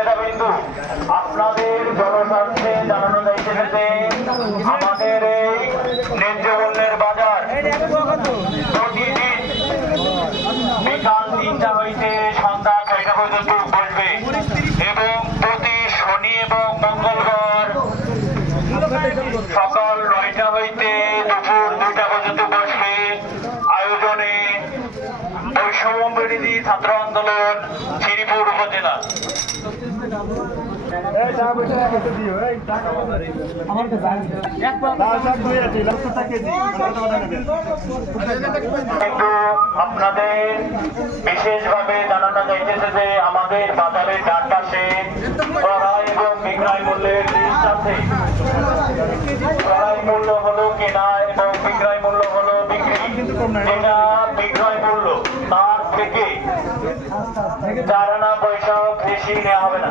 নেতাবৃন্দ, আপনাদের জনস্বার্থে জানানো যাইতেছে যে আমাদের এই ন্যায্য মূল্যের বাজার প্রতিদিন বিকাল 3টা হইতে সন্ধ্যা 6টা পর্যন্ত বসবে এবং প্রতি শনি এবং মঙ্গলবার সকাল 9টা হইতে দুপুর 2টা পর্যন্ত বসবে। আয়োজনে বৈষম্য বিরোধী ছাত্র আন্দোলন শ্রীপুর উপজেলা। কিন্তু আপনাদের বিশেষভাবে জানানো যাইতেছে যে আমাদের বাজারের ডান পাশে ক্রয় এবং বিক্রয় মূল্যের লিস্ট আছে। ক্রয় মূল্য হলো কেনা এবং বিক্রয় মূল্য হলো বিক্রি। যেটা বিক্রয় মূল্য তার থেকে 4 আনা পয়সা বেশি নেওয়া হবে না।